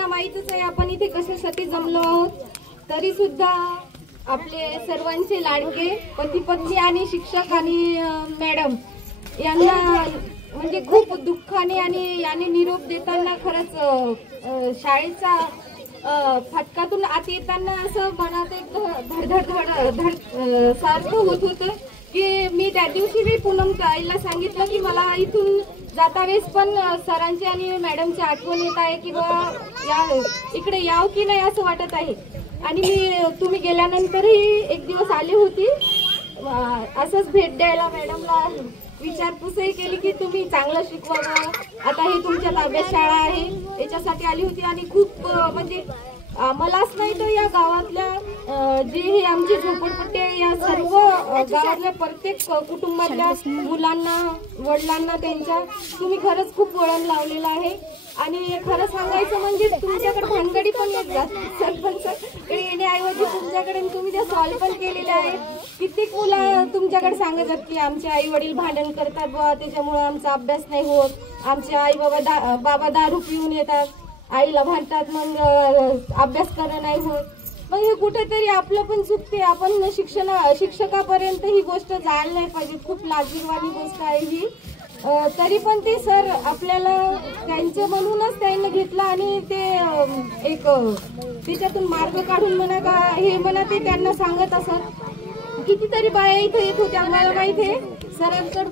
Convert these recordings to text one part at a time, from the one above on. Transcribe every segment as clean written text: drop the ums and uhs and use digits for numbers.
सर्वांना माहीतच आहे आपण इथे कशासाठी जमलो आहोत। तरी सुद्धा आपले सर्वांचे लाडके पती पत्नी आणि शिक्षक आणि मॅडम यांना म्हणजे खूप दुःखाने आणि निरोप देताना खरंच शाळेचा फाटकातून आत येताना असं मनात एक धडधड सारखं होत होतं की मी त्या दिवशी मी पूनम ताईला सांगितलं की मला इथून जाता वेळेस पण सरांची आणि मॅडमची आठवण येत आहे की बा इकडे याव की नाही असं वाटत आहे। आणि मी तुम्ही गेल्यानंतरही एक दिवस आली होती असंच भेट द्यायला, मॅडमला विचारपूसही केली की तुम्ही चांगलं शिकवा, आता हे तुमच्यात अभ्यासशाळा आहे याच्यासाठी आली होती। आणि खूप म्हणजे मलाच नाही तर या गावातल्या जे हे आमची झोपडपट्टी आहे या सर्व गावातल्या प्रत्येक कुटुंबातल्या मुलांना वडिलांना त्यांच्या तुम्ही खरंच खूप वळण लावलेलं आहे। आणि खरं सांगायचं म्हणजे तुमच्याकडे भानगडी पण येत जास्त सरपंच येण्याऐवजी तुमच्याकडे तुम्ही त्या सॉल्व पण केलेल्या आहे। कित्येक मुलं तुमच्याकडे सांगतात की आमचे आई वडील भांडण करतात बा त्याच्यामुळे आमचा अभ्यास नाही होत, आमचे आई बाबा दारू पिऊन येतात, आईला भांडतात, मग अभ्यास करणं नाही होत। मग हे कुठेतरी आपलं पण चुकते, आपण शिक्षकापर्यंत ही गोष्ट जायला नाही पाहिजे। खूप लाजिरवाणी गोष्ट आहे ही। तरी पण ते सर आपल्याला त्यांचं म्हणूनच त्यांनी घेतलं आणि ते एक त्याच्यातून मार्ग काढून म्हणा का हे म्हणा ते त्यांना सांगत असत। कितीतरी बाया इथे येत होत्या, मला माहिती आहे सरांकडे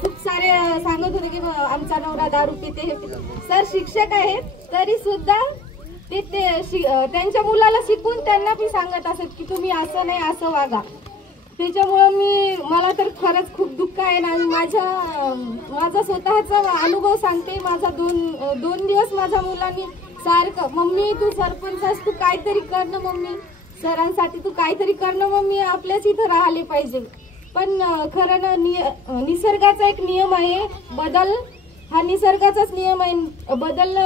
खूप सारे सांगत होते की आमचा नवरा दारू पिते हे पिते। सर शिक्षक आहेत तरी सुद्धा ते त्यांच्या मुलाला शिकून त्यांना पण सांगत असत की तुम्ही असं नाही असं वागा। त्याच्यामुळे मला तर खरंच खूप दुःख आहे ना। माझा स्वतःचा अनुभव सांगते। माझा दोन दिवस माझ्या मुलांनी सारखं मम्मी तू सरपंच आहेस तू काहीतरी कर ना मम्मी, सरांसाठी तू काहीतरी कर ना मम्मी, आपल्याच इथं राहिले पाहिजे। पण खरं ना निसर्गाचा एक नियम आहे, बदल हा निसर्गाचाच नियम आहे। बदल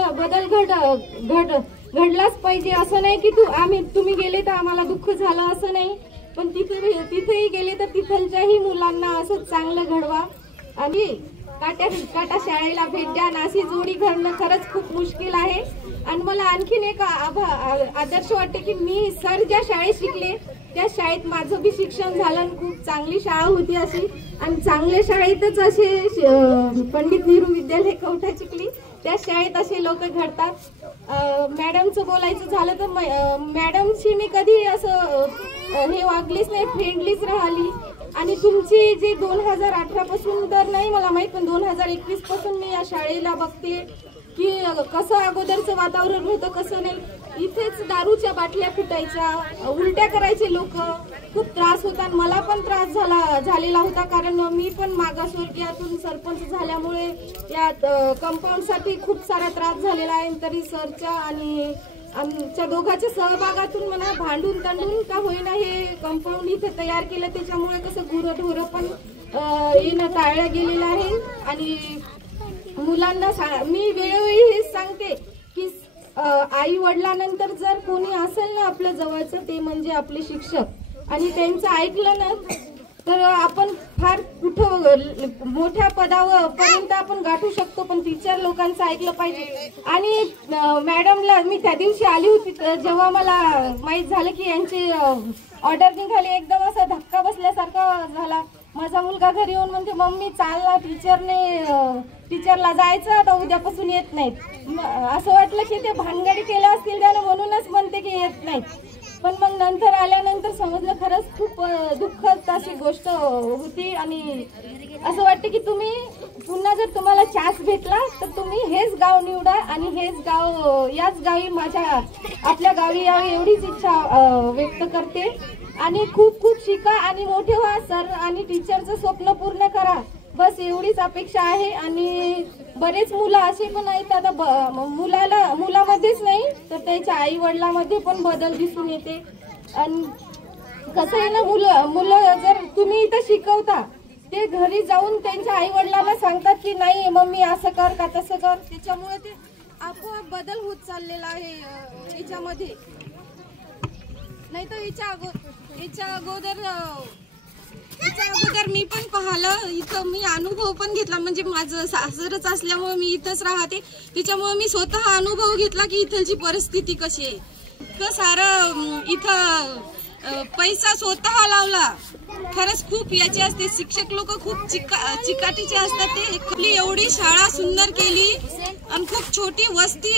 घडलाच पाहिजे। असं नाही की तुम्ही गेले तर आम्हाला दुःख झालं असं नाही, पण तिथेही गेले तर तिथलच्याही मुलांना असं चांगलं घडवा। आणि काटा शाळेला भेट द्या, अशी जोडी घडणं खरंच खूप मुश्किल आहे। आणि मला आणखीन एक आदर्श वाटते की मी सर ज्या शाळेत शिकले त्या शाळेत माझं बी शिक्षण झालं, खूप चांगली शाळा होती अशी। आणि चांगल्या शाळेतच असे पंडित नेहरू विद्यालय कवठा चिखली त्या शाळेत असे लोक घडतात। मॅडमचं बोलायचं झालं तर मॅडमशी मी कधी असं हे वागलीच नाही, फ्रेंडलीच राहिली। आणि तुमची जी 2018 पासून तर नाही मला माहित, पण 2021 पासून मी या शाळेला बघते की कसं अगोदरचं वातावरण होतं कसं नाही। इथेच दारूच्या बाटल्या फुटायच्या, उलट्या करायचे लोक, खूप त्रास होता। मला पण त्रास झालेला होता कारण मी पण मागासवर्गीयातून सरपंच झाल्यामुळे या कंपाऊंड साठी खूप सारा त्रास झालेला आहे। तरी सरच्या आणि आमच्या दोघांच्या सहभागातून म्हणा भांडून तांडून का होईना हे कंपाऊंड इथे तयार केलं, त्याच्यामुळे कसं गुरढोरं पण येणं टाळलं गेलेलं आहे। आणि मुलांना मी वेळोवेळी हेच सांगते की आई वडिलांनंतर जर कोणी असेल ना आपल्या जवळचं ते म्हणजे आपले शिक्षक। आणि त्यांचं ऐकलं ना तर आपण फार कुठं मोठ्या पदावर पर्यंत आपण गाठू शकतो, पण टीचर लोकांचं ऐकलं पाहिजे। आणि मॅडमला मी त्या दिवशी आली होती जेव्हा मला माहित झालं की यांची ऑर्डर निघाली, एकदम असा धक्का बसल्यासारखा झाला। माझा मुलगा घरी येऊन म्हणते मम्मी चालला टीचरला जायचं आता उद्यापासून येत नाहीत। असं वाटलं की ते भानगडी केल्या असतील त्यानं म्हणूनच म्हणते की येत नाहीत। पण मग नंतर आल्यानंतर समजलं खरंच खूप दुःखद अशी गोष्ट होती। आणि असं वाटतं की तुम्ही पुन्हा जर तुम्हाला चान्स भेटला तर तुम्ही हेच गाव निवडा आणि हेच गाव याच गावी आपल्या गावी यावी एवढीच इच्छा व्यक्त करते। आणि खूप खूप शिका आणि मोठे व्हा सर आणि टीचरचं स्वप्न पूर्ण करा, बस एवढीच अपेक्षा आहे। आणि बरेच मुलं असे पण आहेत आता मुलामध्येच नाही तर त्याच्या आई वडिलांमध्ये पण बदल दिसून येते। आणि कसं आहे ना मुलं जर तुम्ही इथं शिकवता ते घरी जाऊन त्यांच्या आई वडिलांना सांगतात की नाही मम्मी असं कर का तसं कर, त्याच्यामुळे ते आपोआप बदल होत चाललेला आहे याच्यामध्ये। नाही तर याच्या अगोदर त्याच्या अगोदर मी पण पाहिलं इथं, मी अनुभव पण घेतला, म्हणजे माझं सासरच असल्यामुळे मी इथंच राहते, त्याच्यामुळे मी स्वतः अनुभव घेतला की इथलची परिस्थिती कशी आहे. इतकं सारं इथं पैसा स्वतः लावला, खरंच खूप याचे असते. शिक्षक लोक खूप चिकाटीचे असतात. ते आपली एवढी शाळा सुंदर केली आणि खूप छोटी वस्ती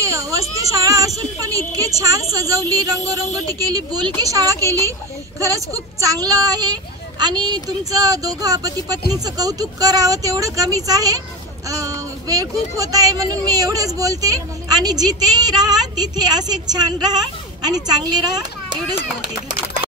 शाळा असून पण इतकी छान सजवली, रंगरंगोटी केली, बोलकी शाळा केली. खरंच खूप चांगलं आहे आणि तुमचं दोघा पती पत्नीचं कौतुक करावं तेवढं कमीच आहे. वेळ खूप होत आहे म्हणून मी एवढेच बोलते आणि जिथे राहा तिथे असे छान राहा आणि चांगले राहा, एवढेच बोलते.